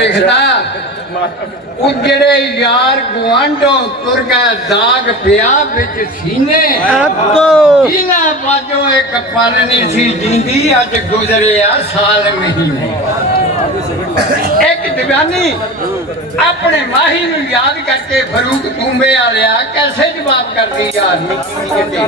ਲਿਖਦਾ ਉਜੜੇ ਯਾਰ ਗੁਆਂਢੋਂ ਤੁਰ ਗਏ ਦਾਗ ਪਿਆ ਵਿੱਚ ਸੀਨੇ ਇਹਨਾਂ ਬਾਝੋਂ ਇੱਕ ਪਲ ਨਹੀਂ ਸੀ ਜਿੰਦੀ ਅੱਜ ਗੁਜ਼ਰਿਆ ਸਾਲ ਮਹੀਨੇ ਇੱਕ ਦੀਵਾਨੀ ਆਪਣੇ ਮਾਹੀ ਨੂੰ ਯਾਦ ਕਰਕੇ ਫਰੂਕ ਤੂੰਬੇ ਵਾਲਿਆ ਕੈਸੇ ਜਵਾਬ ਕਰਦੀ ਯਾਰ ਮਿੱਟੀ ਦੀ